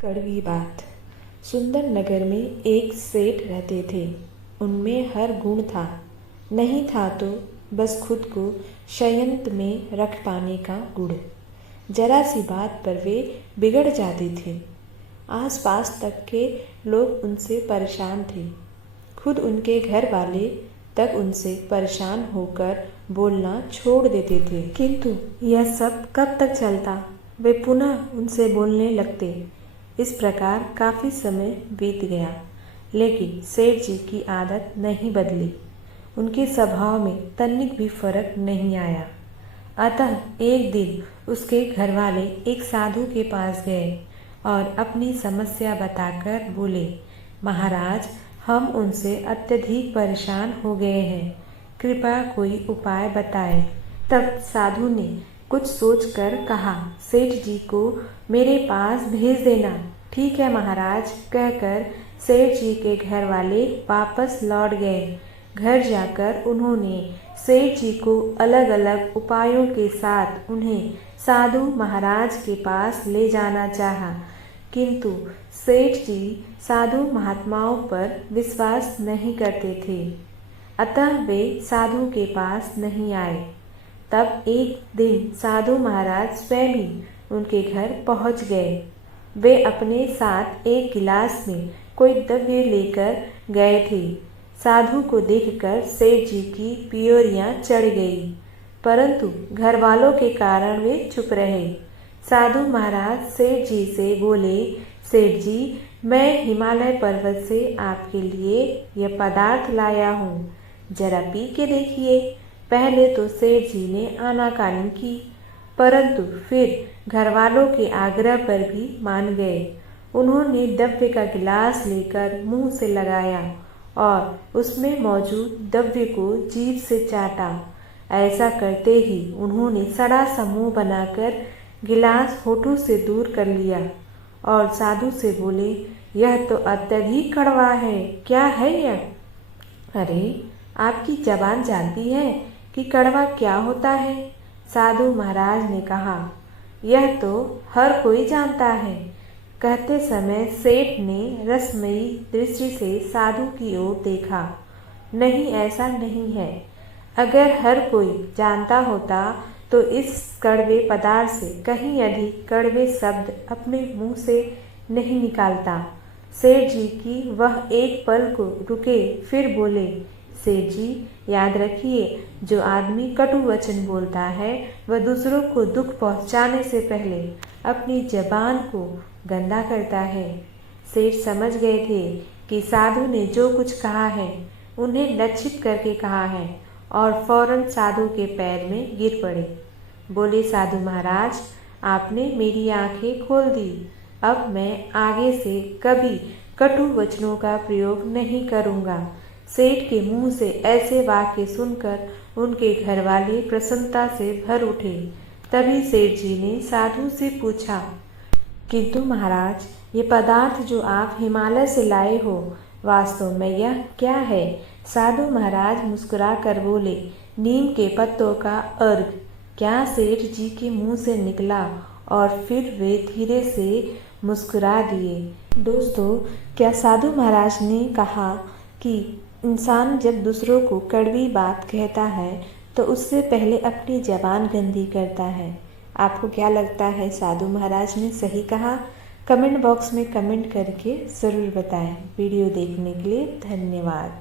कड़वी बात। सुंदर नगर में एक सेठ रहते थे। उनमें हर गुण था, नहीं था तो बस खुद को संयंत्र में रख पाने का गुण। जरा सी बात पर वे बिगड़ जाते थे। आसपास तक के लोग उनसे परेशान थे। खुद उनके घर वाले तक उनसे परेशान होकर बोलना छोड़ देते थे। किंतु यह सब कब तक चलता? वे पुनः उनसे बोलने लगते। इस प्रकार काफ़ी समय बीत गया, लेकिन सेठ जी की आदत नहीं बदली। उनके स्वभाव में तनिक भी फर्क नहीं आया। अतः एक दिन उसके घरवाले एक साधु के पास गए और अपनी समस्या बताकर बोले, महाराज, हम उनसे अत्यधिक परेशान हो गए हैं, कृपया कोई उपाय बताएं। तब साधु ने कुछ सोचकर कहा, सेठ जी को मेरे पास भेज देना। ठीक है महाराज, कहकर सेठ जी के घर वाले वापस लौट गए। घर जाकर उन्होंने सेठ जी को अलग अलग उपायों के साथ उन्हें साधु महाराज के पास ले जाना चाहा, किंतु सेठ जी साधु महात्माओं पर विश्वास नहीं करते थे। अतः वे साधु के पास नहीं आए। तब एक दिन साधु महाराज स्वयं ही उनके घर पहुंच गए। वे अपने साथ एक गिलास में कोई द्रव्य लेकर गए थे। साधु को देखकर सेठ जी की पियोरियां चढ़ गई, परंतु घर वालों के कारण वे चुप रहे। साधु महाराज सेठ जी से बोले, सेठ जी, मैं हिमालय पर्वत से आपके लिए यह पदार्थ लाया हूँ, जरा पी के देखिए। पहले तो सेठ जी ने आनाकानी की, परंतु फिर घरवालों के आग्रह पर भी मान गए। उन्होंने द्रव्य का गिलास लेकर मुंह से लगाया और उसमें मौजूद द्रव्य को जीभ से चाटा। ऐसा करते ही उन्होंने सड़ा सा मुंह बनाकर गिलास होठों से दूर कर लिया और साधु से बोले, यह तो अत्यधिक कड़वा है, क्या है यह? अरे, आपकी जबान जानती है कि कड़वा क्या होता है? साधु महाराज ने कहा, यह तो हर कोई जानता है। कहते समय सेठ ने रसमयी दृष्टि से साधु की ओर देखा। नहीं, ऐसा नहीं है। अगर हर कोई जानता होता तो इस कड़वे पदार्थ से कहीं अधिक कड़वे शब्द अपने मुंह से नहीं निकालता। सेठ जी की वह एक पल को रुके, फिर बोले, सेठ जी, याद रखिए, जो आदमी कटु वचन बोलता है वह दूसरों को दुख पहुंचाने से पहले अपनी जबान को गंदा करता है। सेठ समझ गए थे कि साधु ने जो कुछ कहा है उन्हें लक्षित करके कहा है और फौरन साधु के पैर में गिर पड़े। बोले, साधु महाराज, आपने मेरी आंखें खोल दी। अब मैं आगे से कभी कटु वचनों का प्रयोग नहीं करूँगा। सेठ के मुंह से ऐसे वाक्य सुनकर उनके घरवाले प्रसन्नता से भर उठे। तभी सेठ जी ने साधु से पूछा, किंतु महाराज, ये पदार्थ जो आप हिमालय से लाए हो, वास्तव में यह क्या है? साधु महाराज मुस्कुरा कर बोले, नीम के पत्तों का अर्घ। क्या सेठ जी के मुंह से निकला और फिर वे धीरे से मुस्कुरा दिए। दोस्तों, क्या साधु महाराज ने कहा कि इंसान जब दूसरों को कड़वी बात कहता है तो उससे पहले अपनी जबान गंदी करता है। आपको क्या लगता है, साधु महाराज ने सही कहा? कमेंट बॉक्स में कमेंट करके ज़रूर बताएं। वीडियो देखने के लिए धन्यवाद।